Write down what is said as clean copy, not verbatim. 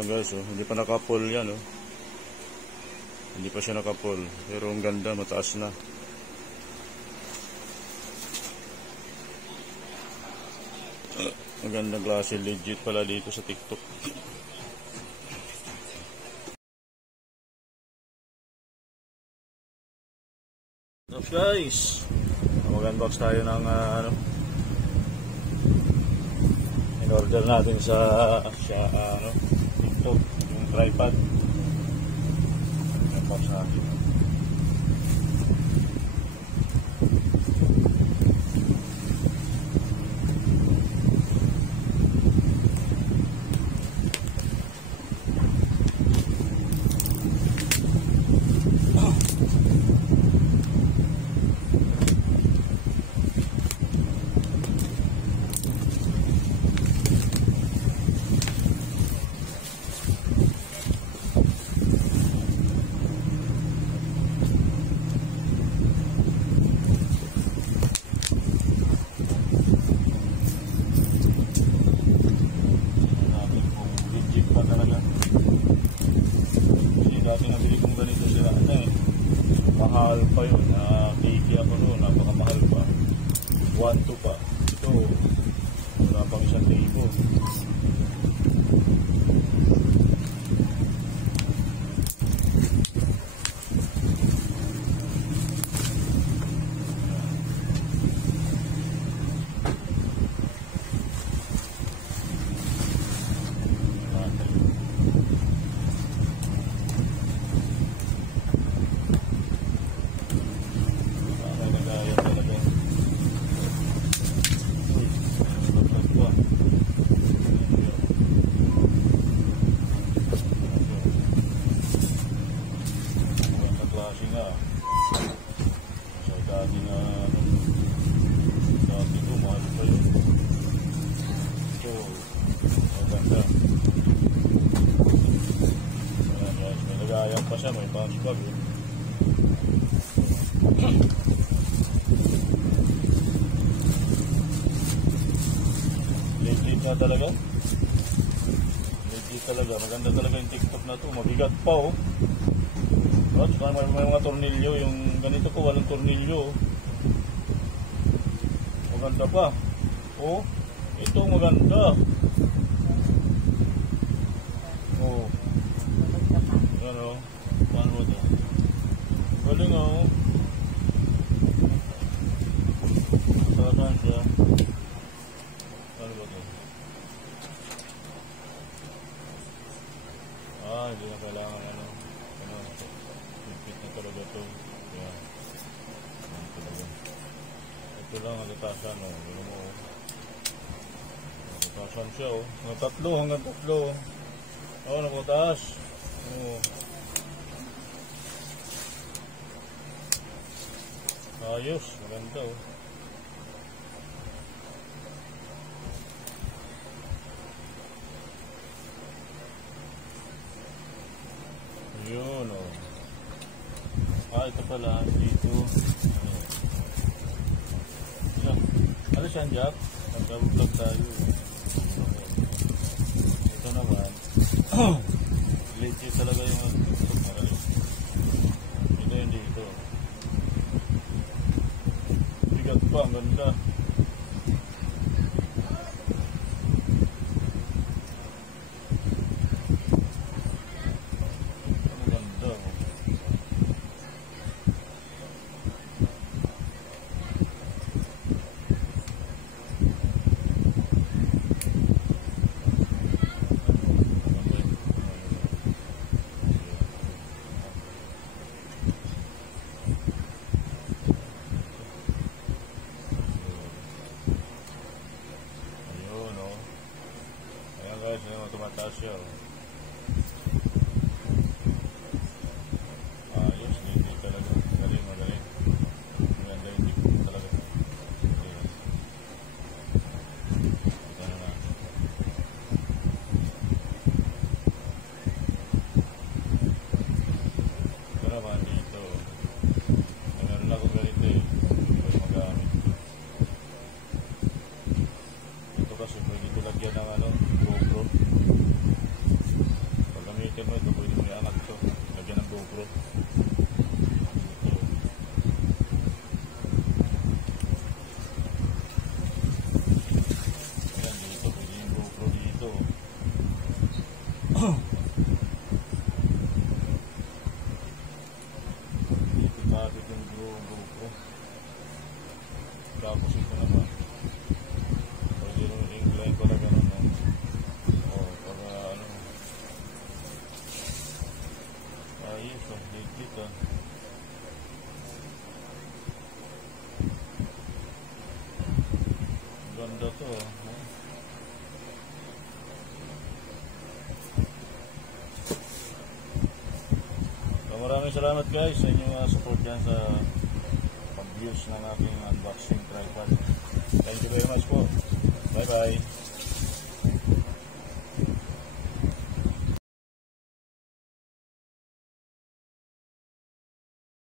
Ayan guys, oh, hindi pa naka-pull yan, oh. Hindi pa siya naka-pull, pero ang ganda, mataas na. Ang ganda klase, legit pala dito sa TikTok. So guys, mag-unbox tayo ng in-order natin sa TikTok, yung tripod. Unbox natin. Mahal pa yun, nakiki ako noon, napakamahal pa, 1,200 pa. Ito wala pang 1,000. Ayan pa siya, may bounce bag. Legit na talaga. Legit talaga. Maganda talaga yung TikTok na to. Mabigat pa, oh. May mga tornilyo. Yung ganito ko, walang tornilyo. Maganda pa. Oh, ito maganda. Oh. Ano? Paano ba ito? Galing, oh. Saan siya? Paano ba ito? Hindi na kailangan higpit na talaga ito. Yan. Ito lang ang litasan, oh. Gano'n mo, oh. Litasan siya, oh. Hanggang tatlo. Oh, nakutaas. Oh. Ayos, maganda, oh. Yun, oh. Ito pala dito. Ano siya, Jack? Nag-vlog tayo. Ito naman. Legit talaga yung ito yung dito. Bigat pa, ang ganda. Ang ganda. Guys, tumataas siya, oh. Ayos, hindi talaga. Magaling. Maganda yung TikTok talaga. Ito na natin. Ito naman dito. Meron lang akong ganito, eh. Hindi ko magamit. Ito kasi pwede ko lagyan ng GoPro. Dito natin yung GoPro. Tapos ito naman. Pwede rin incline ko na gano'n. Para ano. Ayos, legit ah. Ganda to ah. Maraming salamat guys sa inyong support dyan sa pag-views ng aking unboxing tripod. Thank you very much po. Bye bye.